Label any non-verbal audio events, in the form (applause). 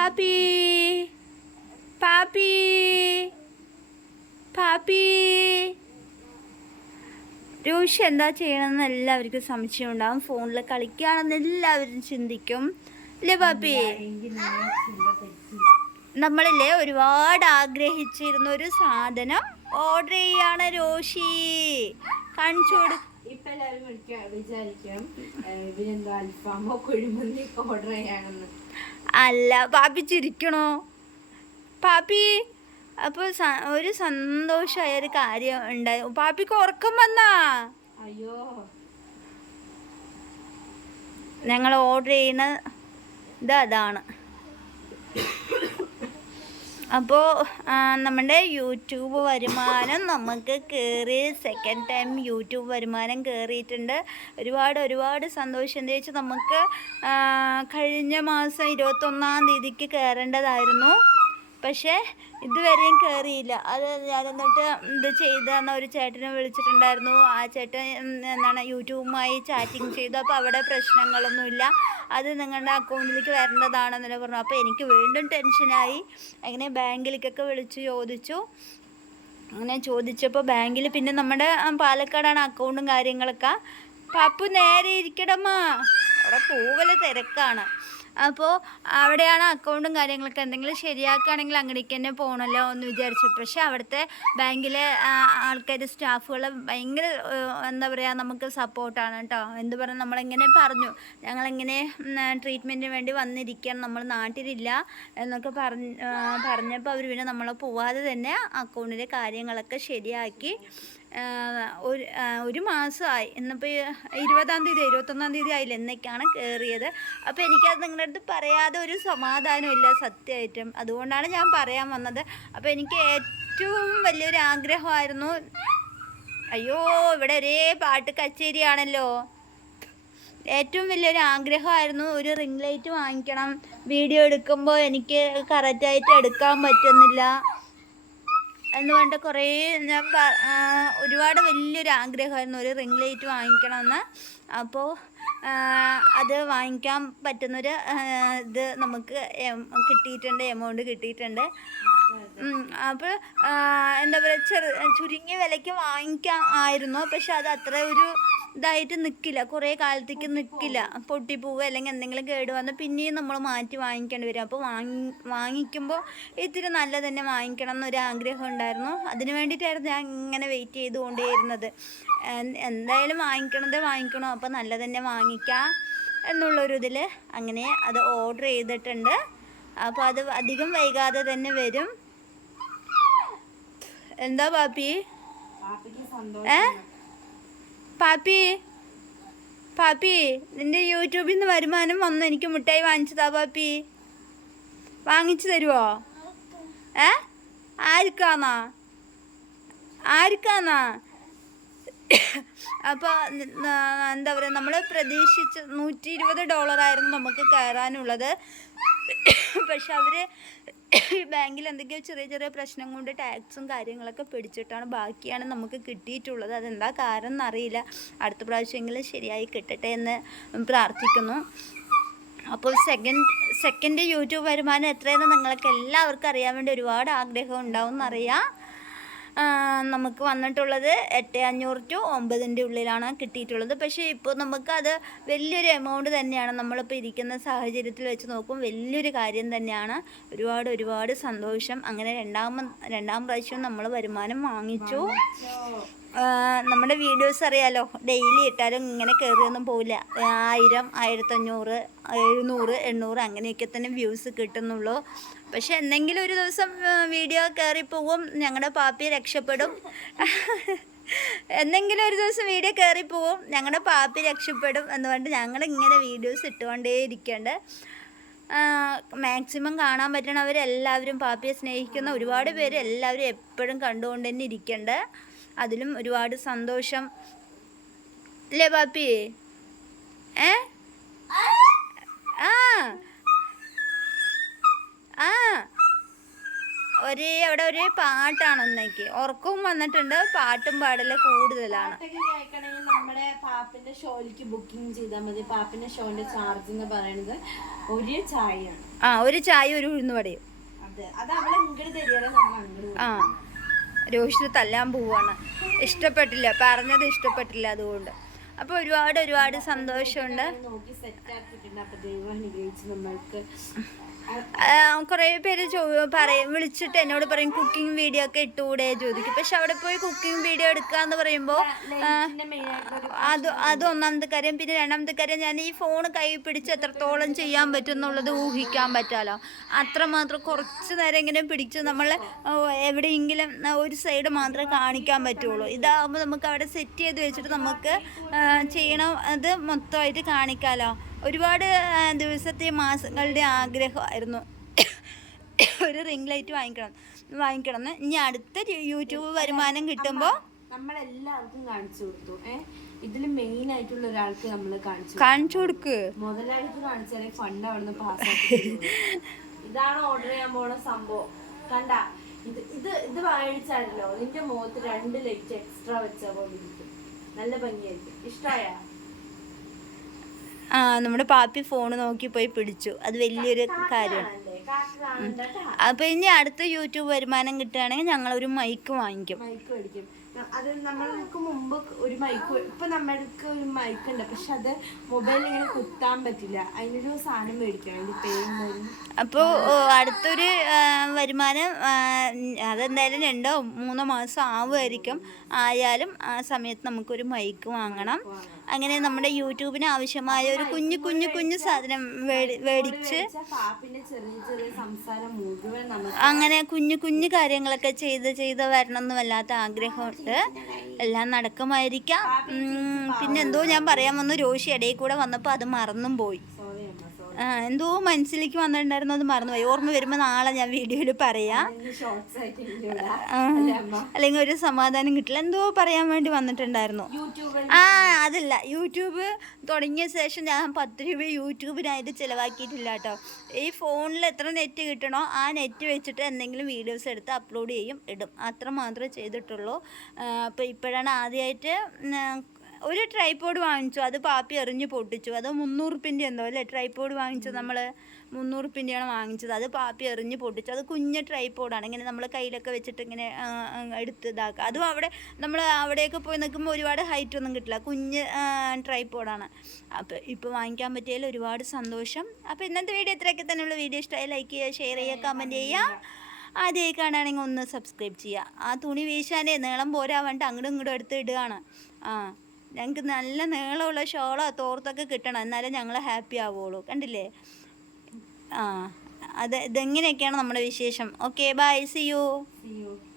പാപ്പി പാപ്പി പാപ്പി രോഷി എന്താ ചെയ്യണമെന്ന് എല്ലാവർക്കും സംശയം ഉണ്ടാവും. ഫോണിൽ കളിക്കുകയാണെന്ന് എല്ലാവരും ചിന്തിക്കും. അല്ലേ പാപ്പി? നമ്മളില്ലേ ഒരുപാട് ആഗ്രഹിച്ചിരുന്ന ഒരു സാധനം ഓർഡർ ചെയ്യാണ് രോഷി. കാണിച്ചു കൊടു. ഇപ്പൊ എല്ലാവരും വിചാരിക്കും ഇവരെന്തോ അൽഫാമോ കുഴിമന്തി ഓർഡർ ചെയ്യാണെന്ന്. അല്ല പാപ്പി ചിരിക്കണോ? പാപ്പി അപ്പോൾ ഒരു സന്തോഷമായ ഒരു കാര്യം ഉണ്ടായി പാപ്പിക്ക് ഉറക്കം വന്നാ? അയ്യോ. ഞങ്ങൾ ഓർഡർ ചെയ്യുന്ന ഇത് അതാണ്. അപ്പോൾ നമ്മുടെ യൂട്യൂബ് വരുമാനം നമുക്ക് കയറി സെക്കൻഡ് ടൈം യൂട്യൂബ് വരുമാനം കയറിയിട്ടുണ്ട് ഒരുപാട് ഒരുപാട് സന്തോഷം. വെച്ചാൽ നമുക്ക് കഴിഞ്ഞ മാസം ഇരുപത്തൊന്നാം തീയതിക്ക് കയറേണ്ടതായിരുന്നു പക്ഷേ ഇതുവരെയും കയറിയില്ല അത് ഞാൻ എന്നിട്ട് ഇത് ചെയ്തെന്ന ഒരു ചേട്ടനെ വിളിച്ചിട്ടുണ്ടായിരുന്നു. ആ ചേട്ടൻ എന്താണ് യൂട്യൂബുമായി ചാറ്റിങ് ചെയ്തു. അപ്പോൾ അവിടെ പ്രശ്നങ്ങളൊന്നുമില്ല അത് നിങ്ങളുടെ അക്കൗണ്ടിലേക്ക് വരേണ്ടതാണെന്നല്ല പറഞ്ഞു. അപ്പോൾ എനിക്ക് വീണ്ടും ടെൻഷനായി അങ്ങനെ ബാങ്കിലേക്കൊക്കെ വിളിച്ച് ചോദിച്ചു. അങ്ങനെ ചോദിച്ചപ്പോൾ ബാങ്കിൽ പിന്നെ നമ്മുടെ പാലക്കാടാണ് അക്കൗണ്ടും കാര്യങ്ങളൊക്കെ. പപ്പു നേരെ ഇരിക്കടമ്മ. അവിടെ പൂവല തിരക്കാണ്. അപ്പോൾ അവിടെയാണ് അക്കൗണ്ടും കാര്യങ്ങളൊക്കെ എന്തെങ്കിലും ശരിയാക്കുകയാണെങ്കിൽ അങ്ങോട്ടേക്ക് തന്നെ പോകണമല്ലോ എന്ന് വിചാരിച്ചു. പക്ഷേ അവിടുത്തെ ബാങ്കിലെ ആൾക്കാർ സ്റ്റാഫുകൾ ഭയങ്കര എന്താ പറയുക നമുക്ക് സപ്പോർട്ടാണ് കേട്ടോ. എന്ത് പറഞ്ഞാൽ നമ്മളെങ്ങനെ പറഞ്ഞു ഞങ്ങളെങ്ങനെ ട്രീറ്റ്മെന്റിന് വേണ്ടി വന്നിരിക്കുകയാണ് നമ്മൾ നാട്ടിലില്ല എന്നൊക്കെ പറഞ്ഞ് പറഞ്ഞപ്പോൾ അവർ പിന്നെ നമ്മളെ പോവാതെ തന്നെ അക്കൗണ്ടിലെ കാര്യങ്ങളൊക്കെ ശരിയാക്കി. ഒരു ഒരു മാസമായി. ഇന്നിപ്പോൾ ഇരുപതാം തീയതി ഇരുപത്തൊന്നാം തീയതി ആയില്ല എന്നൊക്കെയാണ് കയറിയത് അപ്പോൾ എനിക്കത് നിങ്ങളുടെ അടുത്ത് പറയാതെ ഒരു സമാധാനമില്ല സത്യമായിട്ടും അതുകൊണ്ടാണ് ഞാൻ പറയാൻ വന്നത്. അപ്പോൾ എനിക്ക് ഏറ്റവും വലിയൊരു ആഗ്രഹമായിരുന്നു. അയ്യോ ഇവിടെ ഒരേ പാട്ട് കച്ചേരിയാണല്ലോ. ഏറ്റവും വലിയൊരു ആഗ്രഹമായിരുന്നു ഒരു റിംഗ് ലൈറ്റ് വാങ്ങിക്കണം. വീഡിയോ എടുക്കുമ്പോൾ എനിക്ക് കറക്റ്റായിട്ട് എടുക്കാൻ പറ്റുന്നില്ല. എന്ന് പറഞ്ഞിട്ട് കുറേ ഞാൻ ഒരുപാട് വലിയൊരു ആഗ്രഹമായിരുന്നു. ഒരു റിംഗ് ലൈറ്റ് വാങ്ങിക്കണമെന്ന്. അപ്പോൾ അത് വാങ്ങിക്കാൻ പറ്റുന്നൊരു ഇത് നമുക്ക് കിട്ടിയിട്ടുണ്ട് എമൗണ്ട് കിട്ടിയിട്ടുണ്ട്. അപ്പോൾ എന്താ പറയുക ചെറു ചുരുങ്ങിയ വിലയ്ക്ക് വാങ്ങിക്കാൻ ആയിരുന്നു പക്ഷെ അത് അത്ര ഒരു ഇതായിട്ട് നിൽക്കില്ല കുറേ കാലത്തേക്ക് നിൽക്കില്ല പൊട്ടിപ്പോവുക അല്ലെങ്കിൽ എന്തെങ്കിലും കേട് വന്ന് പിന്നെയും നമ്മൾ മാറ്റി വാങ്ങിക്കേണ്ടി വരും. അപ്പോൾ വാങ്ങി വാങ്ങിക്കുമ്പോൾ ഇത്തിരി നല്ല തന്നെ വാങ്ങിക്കണം എന്നൊരു ആഗ്രഹം ഉണ്ടായിരുന്നു. അതിന് വേണ്ടിയിട്ടായിരുന്നു ഞാൻ ഇങ്ങനെ വെയിറ്റ് ചെയ്തുകൊണ്ടേയിരുന്നത്. എന്തായാലും വാങ്ങിക്കണത് വാങ്ങിക്കണോ അപ്പോൾ നല്ല തന്നെ വാങ്ങിക്കാം എന്നുള്ളൊരു ഇതിൽ അങ്ങനെ അത് ഓർഡർ ചെയ്തിട്ടുണ്ട്. അപ്പോൾ അത് അധികം വൈകാതെ തന്നെ വരും. എന്താ പാപ്പി? ഏ? പാപ്പി? പാപ്പി നിന്റെ യൂട്യൂബിൽ നിന്ന് വരുമാനം വന്നു. എനിക്ക് മുട്ടായി വാങ്ങിച്ചതാ പാപ്പി. വാങ്ങിച്ചു തരുവോ? ഏ? ആർക്കാന്നാ? ആർക്കാന്നാ? അപ്പോൾ എന്താ പറയുക നമ്മൾ പ്രതീക്ഷിച്ച നൂറ്റി ഇരുപത് ഡോളറായിരുന്നു നമുക്ക് കയറാനുള്ളത്. (coughs) പക്ഷെ അവർ (coughs) ബാങ്കിൽ എന്തൊക്കെയോ ചെറിയ ചെറിയ പ്രശ്നം കൊണ്ട് ടാക്സും കാര്യങ്ങളൊക്കെ പിടിച്ചിട്ടാണ് ബാക്കിയാണ് നമുക്ക് കിട്ടിയിട്ടുള്ളത്. അതെന്താ കാരണം എന്നറിയില്ല. അടുത്ത പ്രാവശ്യമെങ്കിലും ശരിയായി കിട്ടട്ടെ എന്ന് പ്രാർത്ഥിക്കുന്നു. അപ്പോൾ സെക്കൻഡ് സെക്കൻഡ് യൂട്യൂബ് വരുമാനം എത്രയെന്ന് നിങ്ങൾക്ക് എല്ലാവർക്കും അറിയാൻ വേണ്ടി ഒരുപാട് ആഗ്രഹം ഉണ്ടാവും എന്നറിയാം. നമുക്ക് വന്നിട്ടുള്ളത് എട്ട് അഞ്ഞൂറ് ടു ഒമ്പതിന്റെ ഉള്ളിലാണ് കിട്ടിയിട്ടുള്ളത്. പക്ഷേ ഇപ്പോൾ നമുക്കത് വലിയൊരു എമൗണ്ട് തന്നെയാണ് നമ്മളിപ്പോൾ ഇരിക്കുന്ന സാഹചര്യത്തിൽ വെച്ച് നോക്കും. വലിയൊരു കാര്യം തന്നെയാണ്. ഒരുപാട് ഒരുപാട് സന്തോഷം. അങ്ങനെ രണ്ടാമ രണ്ടാം പ്രാവശ്യം നമ്മൾ വരുമാനം വാങ്ങിച്ചു. നമ്മുടെ വീഡിയോസ് അറിയാലോ. ഡെയിലി ഇട്ടാലും ഇങ്ങനെ കയറിയൊന്നും പോവില്ല. ആയിരം ആയിരത്തഞ്ഞൂറ് എഴുന്നൂറ് എണ്ണൂറ് അങ്ങനെയൊക്കെ തന്നെ വ്യൂസ് കിട്ടുന്നുള്ളൂ. പക്ഷെ എന്തെങ്കിലും ഒരു ദിവസം വീഡിയോ കയറിപ്പോവും ഞങ്ങളുടെ പാപ്പി രക്ഷപ്പെടും. എന്തെങ്കിലും ഒരു ദിവസം വീഡിയോ കയറിപ്പോവും ഞങ്ങളുടെ പാപ്പി രക്ഷപ്പെടും എന്ന് പറഞ്ഞിട്ട് ഞങ്ങൾ ഇങ്ങനെ വീഡിയോസ് ഇട്ടുകൊണ്ടേ ഇരിക്കേണ്ട മാക്സിമം കാണാൻ പറ്റണവരെല്ലാവരും പാപ്പിയെ സ്നേഹിക്കുന്ന ഒരുപാട് പേര് എല്ലാവരും എപ്പോഴും കണ്ടുകൊണ്ട് തന്നെ ഇരിക്കേണ്ട. അതിലും ഒരുപാട് സന്തോഷം. അല്ലേ പാപ്പി? ഏ? ആ. ആ. ഒരേ അവിടെ ഒരേ പാട്ടാണ് അന്നേക്ക്. ഉറക്കവും വന്നിട്ടുണ്ട്. പാട്ടും പാടൽ കൂടുതലാണ്. നമ്മുടെ പാപ്പിന്റെ ഷോയിലേക്ക് ബുക്കിംഗ് ചെയ്താൽ മതി. പാപ്പിന്റെ ഷോന്റെ ചാർജ് എന്ന് പറയുന്നത് ഒരു ചായയാണ്. ആ ഒരു ചായ ഒരു ഉഴുന്നുവടയും. അതെ. അത് അവളെ ഇങ്ങോട്ട് തരികയാണ് നമ്മൾ അങ്ങോട്ട് ആ. രോഹിത് തല്ലാൻ പോവാണ്. ഇഷ്ടപ്പെട്ടില്ല. പറഞ്ഞത് ഇഷ്ടപ്പെട്ടില്ല അതുകൊണ്ട്. അപ്പോൾ ഒരുപാട് ഒരുപാട് സന്തോഷമുണ്ട്. അപ്പൊ കുറേ പേര് പറയും വിളിച്ചിട്ട് എന്നോട് പറയും കുക്കിംഗ് വീഡിയോ ഒക്കെ ഇട്ടുകൂടെ ചോദിക്കും. പക്ഷെ അവിടെ പോയി കുക്കിംഗ് വീഡിയോ എടുക്കുക എന്ന് പറയുമ്പോൾ അത് അത് ഒന്നാമത്തെ കാര്യം. പിന്നെ രണ്ടാമത്തെ കാര്യം ഞാൻ ഈ ഫോൺ കൈ പിടിച്ച് എത്രത്തോളം ചെയ്യാൻ പറ്റും എന്നുള്ളത് ഊഹിക്കാൻ പറ്റാലോ. അത്രമാത്രം കുറച്ച് നേരം ഇങ്ങനെ പിടിച്ച് നമ്മൾ എവിടെയെങ്കിലും ഒരു സൈഡ് മാത്രമേ കാണിക്കാൻ പറ്റുള്ളൂ. ഇതാകുമ്പോൾ നമുക്ക് അവിടെ സെറ്റ് ചെയ്ത് വെച്ചിട്ട് നമുക്ക് ചെയ്യണം. അത് മൊത്തമായിട്ട് കാണിക്കാമല്ലോ ഒരുപാട് ദിവസത്തെ മാസങ്ങളുടെ ആഗ്രഹമായിരുന്നു. ഒരു റിംഗ് ലൈറ്റ് വാങ്ങിക്കണം വാങ്ങിക്കണം എന്ന് ഇനി അടുത്ത യൂട്യൂബ് വരുമാനം കിട്ടുമ്പോൾ നമ്മളെല്ലാവർക്കും കാണിച്ചു കൊടുത്തു. ഏഹ് ഇതിൽ മെയിൻ ആയിട്ടുള്ള ഒരാൾക്ക് നമ്മൾ കാണിച്ചു കാണിച്ചു കൊടുക്ക്. മുതലാളിക്ക് കാണിച്ചാലേ ഫണ്ട് അവിടുന്ന് പാസ് ഇതാണ് ഓർഡർ ചെയ്യാൻ പോണ സംഭവം. കണ്ട? ഇത് ഇത് ഇത് വാങ്ങിച്ചാണല്ലോ. നിന്റെ മുഖത്ത് രണ്ട് ലൈറ്റ് എക്സ്ട്രാ വെച്ച പോലെ ഇരിക്കും. നല്ല ഭംഗിയായിരിക്കും. ഇഷ്ടായ? ആ നമ്മുടെ പാപ്പി ഫോൺ നോക്കി പോയി പിടിച്ചു. അത് വലിയൊരു കാര്യമാണ്. അപ്പൊ അപ്പോൾ ഇനി അടുത്ത യൂട്യൂബ് വരുമാനം കിട്ടുകയാണെങ്കിൽ ഒരു മൈക്ക് വാങ്ങിക്കും. അത് നമ്മൾക്ക് മുമ്പ് ഒരു മൈക്ക് ഇപ്പൊ നമ്മൾക്ക് ഒരു മൈക്ക് ഉണ്ട്. പക്ഷെ അത് മൊബൈലിൽ ഇങ്ങനെ കുത്താൻ പറ്റില്ല. അതിനൊരു സാധനം മേടിക്കണം അതിന്റെ പേരും വരും അപ്പോൾ അടുത്തൊരു വരുമാനം അതെന്തായാലും രണ്ടോ മൂന്നോ മാസം ആവുമായിരിക്കും. ആയാലും ആ സമയത്ത് നമുക്കൊരു മൈക്ക് വാങ്ങണം. അങ്ങനെ നമ്മുടെ യൂട്യൂബിന് ആവശ്യമായ ഒരു കുഞ്ഞു കുഞ്ഞു കുഞ്ഞു സാധനം മേടിച്ച് അങ്ങനെ കുഞ്ഞു കുഞ്ഞു കാര്യങ്ങളൊക്കെ ചെയ്ത് ചെയ്ത് വരണം എന്ന് വല്ലാത്ത ആഗ്രഹമുണ്ട് എല്ലാം നടക്കുമായിരിക്കാം. പിന്നെന്തോ ഞാൻ പറയാൻ വന്നു. രോഷി ഇടയിൽ കൂടെ വന്നപ്പോൾ അത് മറന്നും പോയി. എന്തോ മനസ്സിലേക്ക് വന്നിട്ടുണ്ടായിരുന്നു അത് മറന്നുപോയി. ഓർമ്മ വരുമ്പോൾ നാളെ ഞാൻ വീഡിയോയിൽ പറയാം. അല്ലെങ്കിൽ ഒരു സമാധാനം കിട്ടില്ല. എന്തോ പറയാൻ വേണ്ടി വന്നിട്ടുണ്ടായിരുന്നു. യൂട്യൂബിൽ ആ അതല്ല. യൂട്യൂബ് തുടങ്ങിയ ശേഷം ഞാൻ പത്ത് രൂപ യൂട്യൂബിനായിട്ട് ചിലവാക്കിയിട്ടില്ല കേട്ടോ. ഈ ഫോണിൽ എത്ര നെറ്റ് കിട്ടണോ ആ നെറ്റ് വെച്ചിട്ട് എന്തെങ്കിലും വീഡിയോസ് എടുത്ത് അപ്ലോഡ് ചെയ്യും ഇടും. അത്ര മാത്രമേ ചെയ്തിട്ടുള്ളൂ. അപ്പോൾ ഇപ്പോഴാണ് ആദ്യമായിട്ട് ഒരു ട്രൈപോഡ് വാങ്ങിച്ചു. അത് പാപ്പി എറിഞ്ഞ് പൊട്ടിച്ചു. അത് മുന്നൂറുപ്പിന്റെ എന്തോ അല്ലേ? ട്രൈപോഡ് വാങ്ങിച്ചു നമ്മൾ മുന്നൂറുപ്പിന്റെയാണ് വാങ്ങിച്ചത്. അത് പാപ്പി എറിഞ്ഞ് പൊട്ടിച്ചു. അത് കുഞ്ഞ് ട്രൈപോഡാണ് ഇങ്ങനെ നമ്മൾ കയ്യിലൊക്കെ വെച്ചിട്ട് ഇങ്ങനെ എടുത്ത് ഇതാക്കുക. അതും അവിടെ നമ്മൾ അവിടെയൊക്കെ പോയി നിൽക്കുമ്പോൾ ഒരുപാട് ഹൈറ്റ് ഒന്നും കിട്ടില്ല. കുഞ്ഞ് ട്രൈപോഡാണ് അപ്പോൾ ഇപ്പോൾ വാങ്ങിക്കാൻ പറ്റിയതിൽ ഒരുപാട് സന്തോഷം. അപ്പോൾ ഇന്നത്തെ വീഡിയോ ഇത്രയൊക്കെ തന്നെയുള്ള വീഡിയോ ഇഷ്ടമായി ലൈക്ക് ചെയ്യുക ഷെയർ ചെയ്യുക കമന്റ് ചെയ്യുക. ആദ്യമായി കാണുകയാണെങ്കിൽ ഒന്ന് സബ്സ്ക്രൈബ് ചെയ്യുക. ആ തുണി വീശാനേ നീളം പോരാ വേണ്ട അങ്ങോട്ടും ഇങ്ങോട്ടും എടുത്ത് ഇടുകയാണ്. ആ. ഞങ്ങൾക്ക് നല്ല നീളമുള്ള ഷോളോ തോർത്തൊക്കെ കിട്ടണം. എന്നാലേ ഞങ്ങൾ ഹാപ്പി ആവുള്ളൂ. കണ്ടില്ലേ? ആ അത് ഇതെങ്ങനെയൊക്കെയാണ് നമ്മുടെ വിശേഷം? Okay bye see you see you.